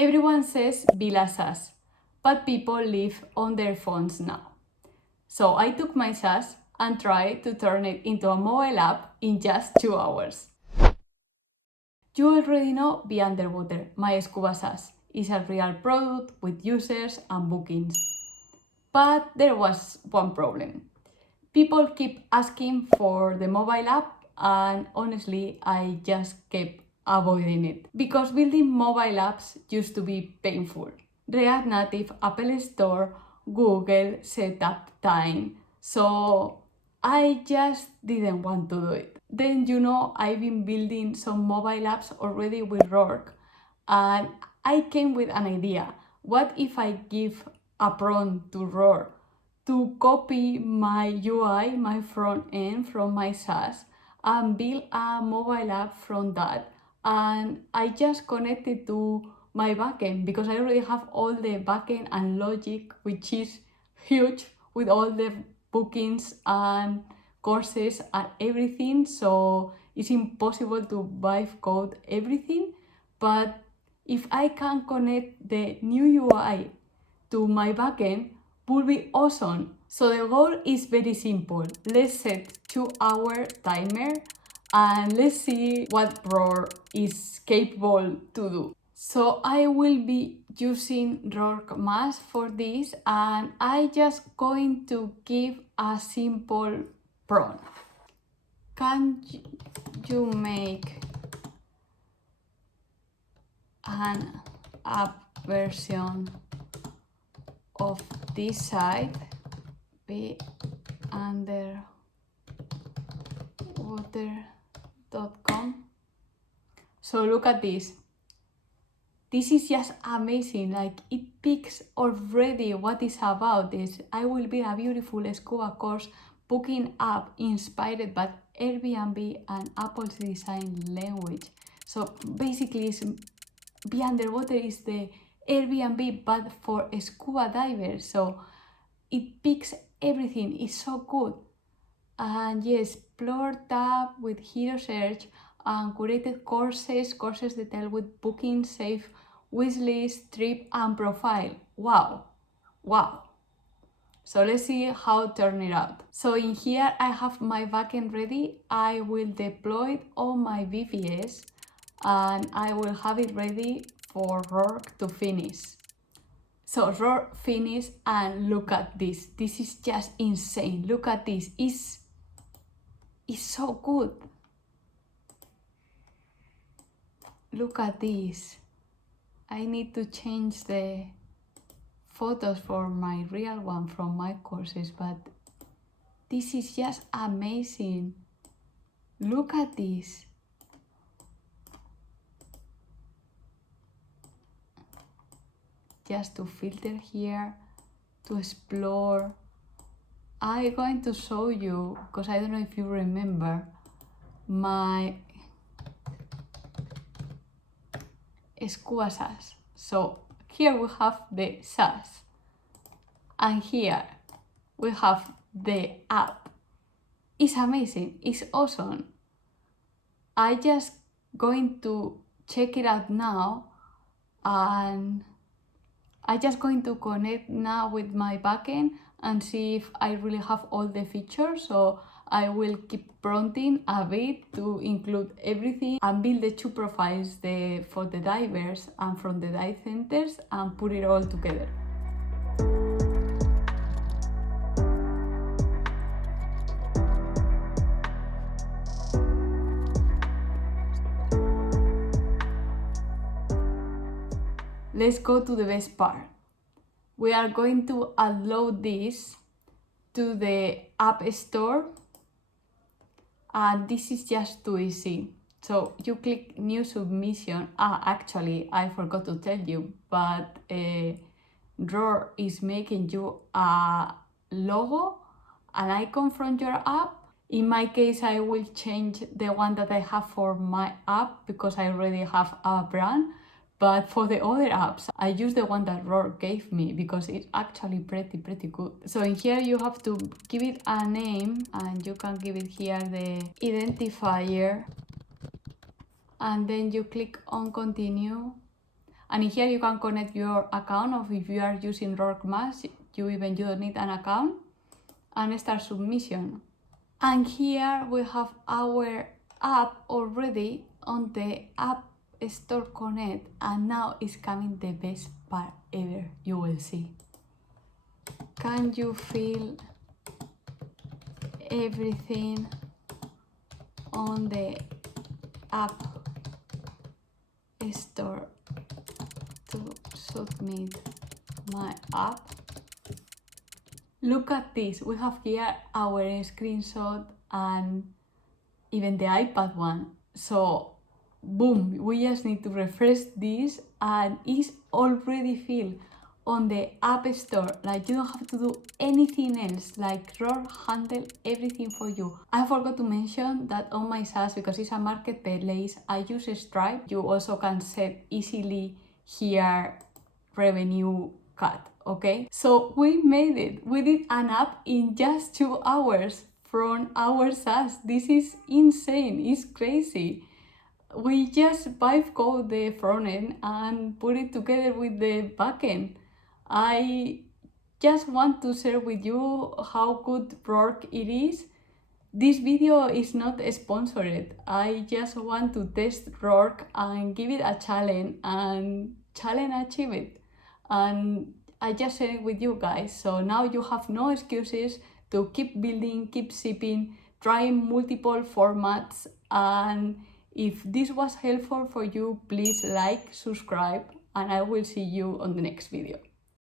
Everyone says build a SaaS, but people live on their phones now. So I took my SaaS and tried to turn it into a mobile app in just 2 hours. You already know Be Underwater, my scuba SaaS, is a real product with users and bookings. But there was one problem. People keep asking for the mobile app, and honestly, I just kept avoiding it because building mobile apps used to be painful. React Native, Apple Store, Google setup time. So I just didn't want to do it. Then I've been building some mobile apps already with Rourke, and I came with an idea. What if I give a prompt to Rourke to copy my UI, my front end from my SaaS, and build a mobile app from that? And I just connected to my backend because I already have all the backend and logic, which is huge with all the bookings and courses and everything. So it's impossible to vibe code everything. But if I can connect the new UI to my backend, would be awesome. So the goal is very simple. Let's set 2-hour timer and let's see what Roar is capable to do. So I will be using Rourke Mask for this, and I just going to give a simple prompt. Can you make an app version of this site? Be underwater.com. So look at this. This is just amazing. Like, it picks already what it's about. I will be a beautiful scuba course booking app inspired by Airbnb and Apple's design language. So basically, Be Underwater is the Airbnb but for scuba divers. So it picks everything. It's so good. And yes, Explore tab with hero search and curated courses detailed with booking, save, wishlist, trip, and profile. Wow. So let's see how it turns it out. So in here I have my backend ready. I will deploy it on my VPS and I will have it ready for Rourke to finish. So Rourke finished, and look at this. This is just insane. Look at this. It's so good. Look at this. I need to change the photos for my real one from my courses, but this is just amazing. Look at this. Just to filter here, to explore. I'm going to show you, because I don't know if you remember, my scuba SaaS. So here we have the SaaS, and here we have the app. It's amazing, it's awesome. I just going to check it out now, and I just going to connect now with my backend and see if I really have all the features. So I will keep prompting a bit to include everything and build the 2 profiles, for the divers and from the dive centers, and put it all together. Let's go to the best part. We are going to upload this to the App Store, and this is just too easy. So you click new submission. Actually, I forgot to tell you, but Roar is making you a logo, an icon from your app. In my case, I will change the one that I have for my app because I already have a brand. But for the other apps, I use the one that Roar gave me because it's actually pretty good. So in here you have to give it a name, and you can give it here the identifier, and then you click on continue, And here you can connect your account, or if you are using Rock Mass, you don't need an account, and start submission. And here we have our app already on the App Store Connect, and now is coming the best part ever, you will see. Can you feel everything on the App Store to submit my app? Look at this, we have here our screenshot and even the iPad one. So boom, we just need to refresh this and it's already filled on the App Store. Like, you don't have to do anything else, like Rock handle everything for you. I forgot to mention that on my SaaS, because it's a marketplace, I use Stripe. You also can set easily here revenue cut, okay? So we made it. We did an app in just 2 hours from our SaaS. This is insane, it's crazy. We just vibe code the front end and put it together with the backend. I just want to share with you how good Rock it is. This video is not sponsored. I just want to test Rock and give it a challenge and achieve it. And I just share it with you guys. So now you have no excuses to keep building, keep shipping, trying multiple formats. And if this was helpful for you, please like, subscribe, and I will see you on the next video.